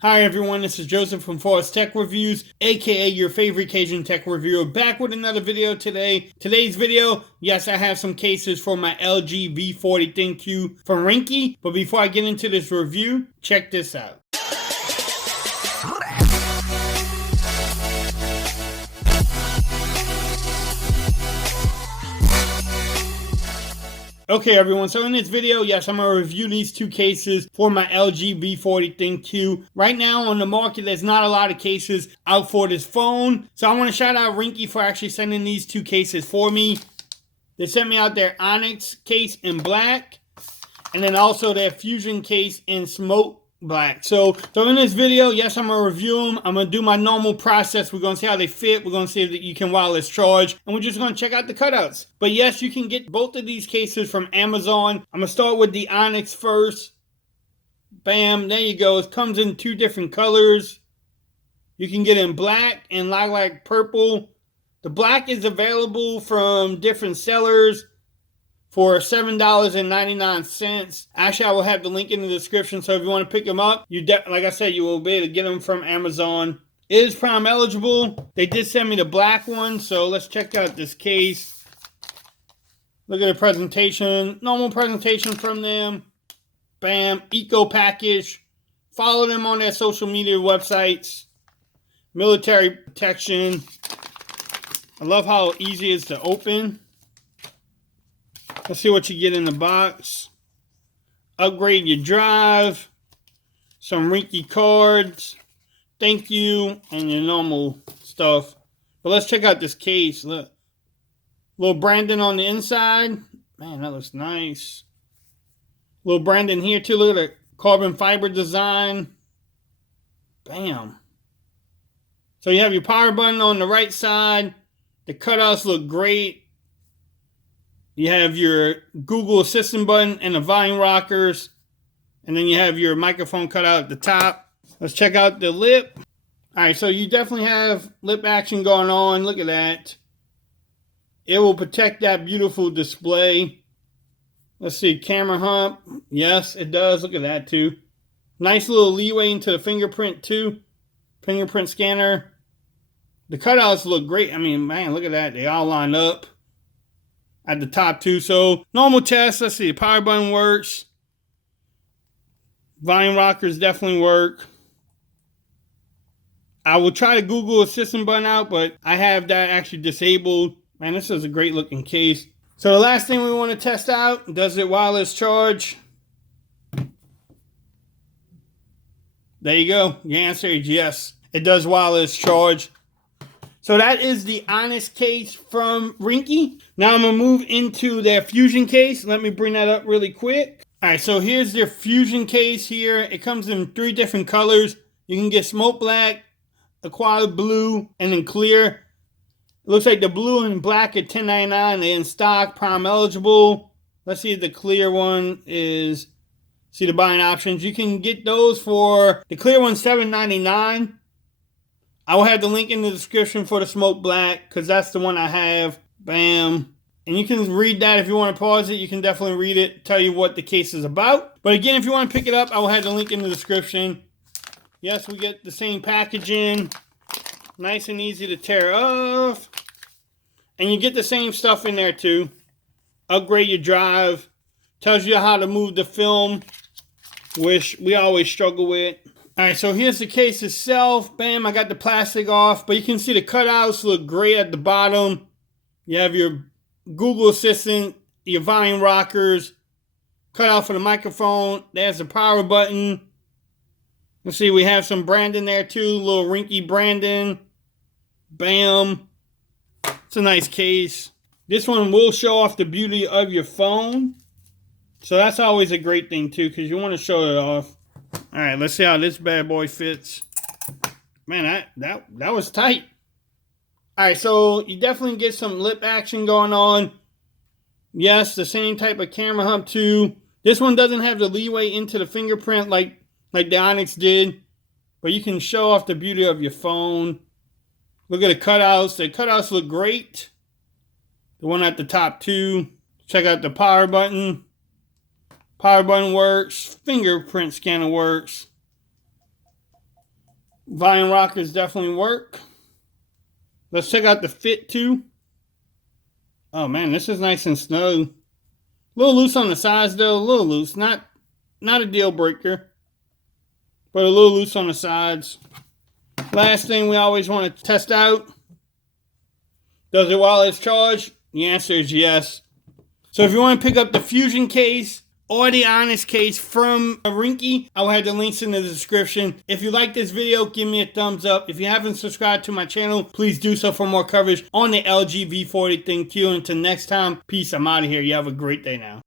Hi everyone, this is Joseph from Forest Tech Reviews, aka your favorite Cajun tech reviewer, back with another video today. Today's video, yes, I have some cases for my LG V40 ThinQ Ringke, but before I get into this review, check this out. Okay everyone, so in this video, yes, I'm going to review these two cases for my LG V40 ThinQ. Right now on the market, there's not a lot of cases out for this phone. So I want to shout out Ringke for actually sending these two cases for me. They sent me out their Onyx case in black, and then also their Fusion case in smoke black. So in this video, yes, I'm going to review them. I'm going to do my normal process. We're going to see how they fit. We're going to see if you can wireless charge. And we're just going to check out the cutouts. But yes, you can get both of these cases from Amazon. I'm going to start with the Onyx first. Bam, there you go. It comes in two different colors. You can get in black and lilac purple. The black is available from different sellers for $7.99. Actually, I will have the link in the description, so if you want to pick them up, like I said, you will be able to get them from Amazon. It is Prime eligible. They did send me the black one, so let's check out this case. Look at the presentation. Normal presentation from them. Bam. Eco package. Follow them on their social media websites. Military protection. I love how easy it is to open. Let's see what you get in the box. Upgrade your drive. Some Ringke cards. Thank you. And your normal stuff. But let's check out this case. Look. Little branding on the inside. Man, that looks nice. Little branding here too. Look at the carbon fiber design. Bam. So you have your power button on the right side. The cutouts look great. You have your Google Assistant button and the volume rockers. And then you have your microphone cutout at the top. Let's check out the lip. Alright, so you definitely have lip action going on. Look at that. It will protect that beautiful display. Let's see, camera hump. Yes, it does. Look at that too. Nice little leeway into the fingerprint too. Fingerprint scanner. The cutouts look great. I mean, man, look at that. They all line up at the top too. So normal test. Let's see. The power button works. Volume rockers definitely work. I will try the Google Assistant button out, but I have that actually disabled. Man, this is a great looking case. So the last thing we want to test out, does it wireless charge? There you go. The answer is yes. It does wireless charge. So that is the Onyx case from Ringke. Now I'm going to move into their Fusion case. Let me bring that up really quick. Alright, so here's their Fusion case here. It comes in 3 different colors. You can get smoke black, aqua blue, and then clear. It looks like the blue and black at $10.99. They're in stock, Prime eligible. Let's see if the clear one is, see the buying options. You can get those for, the clear one's $7.99. I will have the link in the description for the smoke black, because that's the one I have. Bam. And you can read that if you want to pause it. You can definitely read it, tell you what the case is about. But again, if you want to pick it up, I will have the link in the description. Yes, we get the same packaging. Nice and easy to tear off. And you get the same stuff in there too. Upgrade your drive. Tells you how to move the film, which we always struggle with. Alright, so here's the case itself. Bam, I got the plastic off. But you can see the cutouts look great at the bottom. You have your Google Assistant, your volume rockers, cutout for the microphone. There's the power button. Let's see, we have some branding there too. Little Ringke branding. Bam. It's a nice case. This one will show off the beauty of your phone. So that's always a great thing too, because you want to show it off. Alright, let's see how this bad boy fits. Man, that was tight. Alright, so you definitely get some lip action going on. Yes, the same type of camera hump too. This one doesn't have the leeway into the fingerprint like the Onyx did. But you can show off the beauty of your phone. Look at the cutouts. The cutouts look great. The one at the top too. Check out the power button. Power button works. Fingerprint scanner works. Volume rockers definitely work. Let's check out the fit too. Oh man, this is nice and snug. A little loose on the sides though, a little loose. Not a deal breaker, but a little loose on the sides. Last thing we always want to test out. Does it while it's charged? The answer is yes. So if you want to pick up the Fusion case or the Onyx case from Ringke, I will have the links in the description. If you like this video, give me a thumbs up. If you haven't subscribed to my channel, please do so for more coverage on the LG V40 ThinQ. Until next time, peace. I'm out of here. You have a great day now.